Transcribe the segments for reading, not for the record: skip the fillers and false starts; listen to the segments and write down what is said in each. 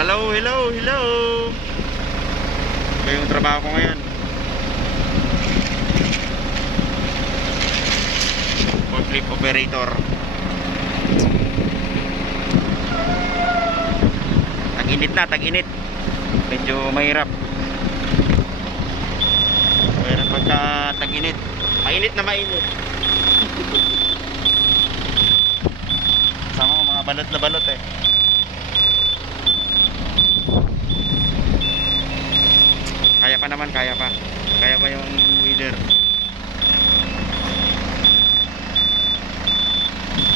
Hello, hello, hello. Ito yung trabaho ko ngayon. Forklift operator. Tag-init na, tag-init. Medyo mahirap. Mahirap pagka tag-init. Mainit na mainit. Sama ko mga balot na balot eh. Kaya pa naman, kaya pa. Kaya pa yung weather.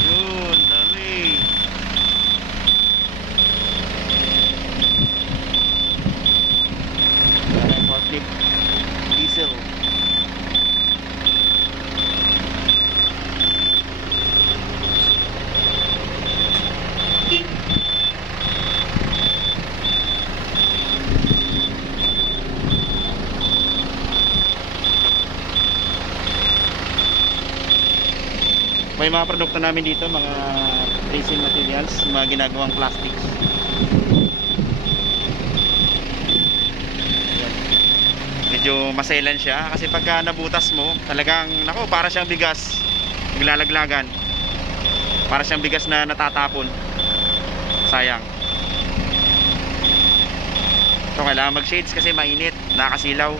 Yun, dami. Parang forklift diesel. May mga produkto namin dito, mga resin materials, mga ginagawang plastics. Medyo maselan siya kasi pagka nabutas mo, talagang nako, para siyang bigas naglalaglagan. Para siyang bigas na natatapon. Sayang. Ito kailangan mag shades kasi mainit, nakasilaw.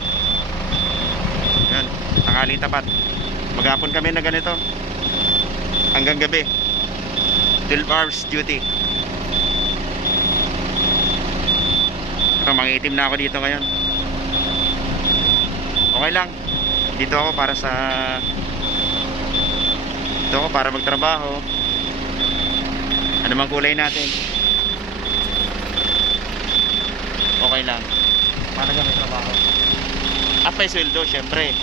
Yan, tanghali tapat. Maghapon kami na ganito hanggang gabi, 12 hours duty. Pero mangitim na ako dito ngayon. Okay lang, dito ako para magtrabaho. Ano mang kulay natin, okay lang para may trabaho at may sweldo syempre.